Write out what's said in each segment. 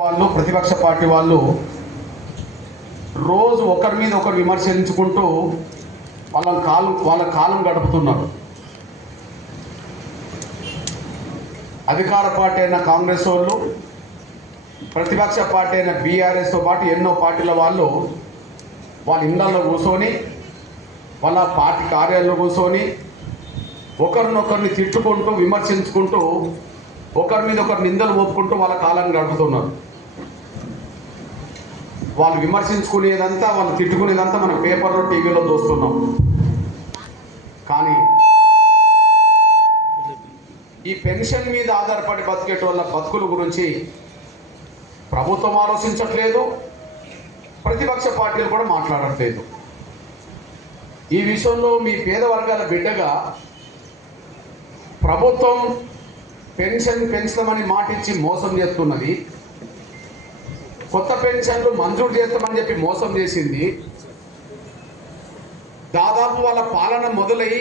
వాళ్ళు ప్రతిపక్ష పార్టీ వాళ్ళు రోజు ఒకరి మీద ఒకరు విమర్శించుకుంటూ వాళ్ళ కాలం గడుపుతున్నారు. అధికార పార్టీ అయిన కాంగ్రెస్ వాళ్ళు, ప్రతిపక్ష పార్టీ అయిన బీఆర్ఎస్తో పాటు ఎన్నో పార్టీల వాళ్ళు వాళ్ళ ఇళ్లలో కూర్చొని, వాళ్ళ పార్టీ కార్యాలయంలో కూర్చొని ఒకరినొకరిని తిట్టుకుంటూ విమర్శించుకుంటూ ఒకరి మీద ఒకరు నిందలు మోపుకుంటూ వాళ్ళ కాలాన్ని గడుపుతున్నారు. వాళ్ళు విమర్శించుకునేదంతా, వాళ్ళు తిట్టుకునేదంతా మనం పేపర్లో, టీవీలో చూస్తున్నాం. కానీ ఈ పెన్షన్ మీద ఆధారపడి బతికేటోళ్ళ బతుకుల గురించి ప్రభుత్వం ఆలోచించట్లేదు, ప్రతిపక్ష పార్టీలు కూడా మాట్లాడట్లేదు. ఈ విషయంలో మీ పేద వర్గాల బిడ్డగా ప్రభుత్వం పెన్షన్ పెంచుతామని మాటిచ్చి మోసం చేస్తున్నది, కొత్త పెన్షన్లు మంజూరు చేస్తామని చెప్పి మోసం చేసింది. దాదాపు వాళ్ళ పాలన మొదలై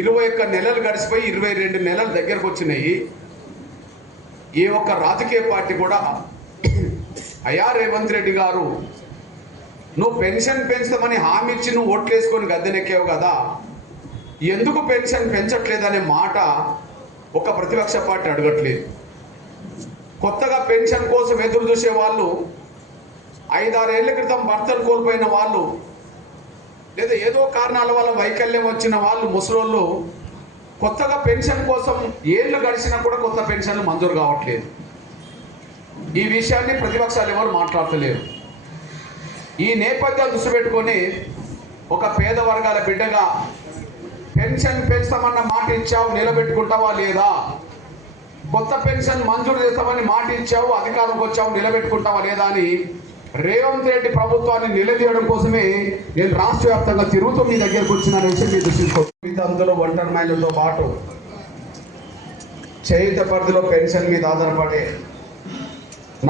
21 నెలలు గడిచిపోయి 22 నెలల దగ్గరకు వచ్చినాయి. ఏ ఒక్క రాజకీయ పార్టీ కూడా అయ్యా రేవంత్ రెడ్డి గారు, నువ్వు పెన్షన్ పెంచుతామని హామీ ఇచ్చి నువ్వు ఓట్లేసుకొని గద్దెనెక్కావు కదా, ఎందుకు పెన్షన్ పెంచట్లేదనే మాట ఒక ప్రతిపక్ష పార్టీ అడగట్లేదు. కొత్తగా పెన్షన్ కోసం ఎదురు చూసే వాళ్ళు, 5-6 ఏళ్ల క్రితం భర్తలు కోల్పోయిన వాళ్ళు, లేదా ఏదో కారణాల వల్ల వైకల్యం వచ్చిన వాళ్ళు, ముసలోళ్ళు కొత్తగా పెన్షన్ కోసం ఏళ్ళు గడిచినా కూడా కొత్త పెన్షన్లు మంజూరు కావట్లేదు. ఈ విషయాన్ని ప్రతిపక్షాలు ఎవరు మాట్లాడతలేరు. ఈ నేపథ్యాలు దృష్టి పెట్టుకొని ఒక పేద వర్గాల బిడ్డగా పెన్షన్ పెంచుతామన్న మాట ఇచ్చావు, నిలబెట్టుకుంటావా లేదా? కొత్త పెన్షన్ మంజూరు చేస్తామని మాట ఇచ్చావు, అధికారంకి వచ్చావు, నిలబెట్టుకుంటావా లేదా అని రేవంత్ రెడ్డి ప్రభుత్వాన్ని నిలదీయడం కోసమే నేను రాష్ట్ర వ్యాప్తంగా తిరుగుతూ మీ దగ్గరకు వచ్చిన విషయం మీ దృష్టికి. అందులో ఒంటరి మహిళలతో పాటు చేయుత పరిధిలో పెన్షన్ మీద ఆధారపడే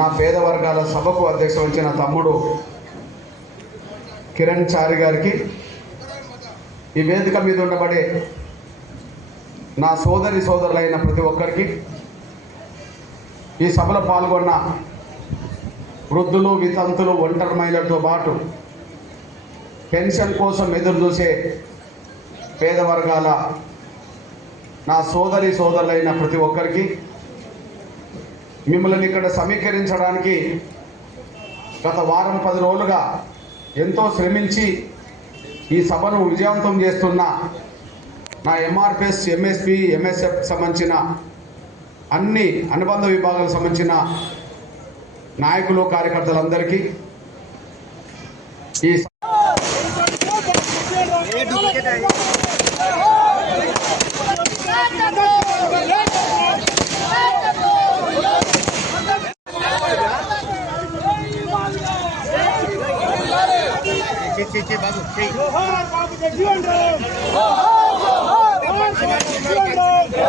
నా పేద వర్గాల సభకు అధ్యక్ష వచ్చిన తమ్ముడు కిరణ్ చారి గారికి, ఈ వేదిక మీద ఉండబడే నా సోదరులైన ప్రతి ఒక్కరికి, ఈ సభలో పాల్గొన్న వృద్ధులు, వితంతులు, ఒంటరి మహిళలతో పాటు పెన్షన్ కోసం ఎదురు చూసే పేద వర్గాల నా సోదరులైన ప్రతి ఒక్కరికి, మిమ్మల్ని ఇక్కడ సమీకరించడానికి గత వారం 10 రోజులుగా ఎంతో శ్రమించి ఈ సభను విజయవంతం చేస్తున్న నా ఎంఆర్పిఎస్, ఎంఎస్పి, ఎంఎస్ఎఫ్ సంబంధించిన అన్ని అనుబంధ విభాగాలకు సంబంధించిన నాయకులు, కార్యకర్తలందరికీ ఈ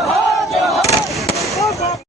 బాబు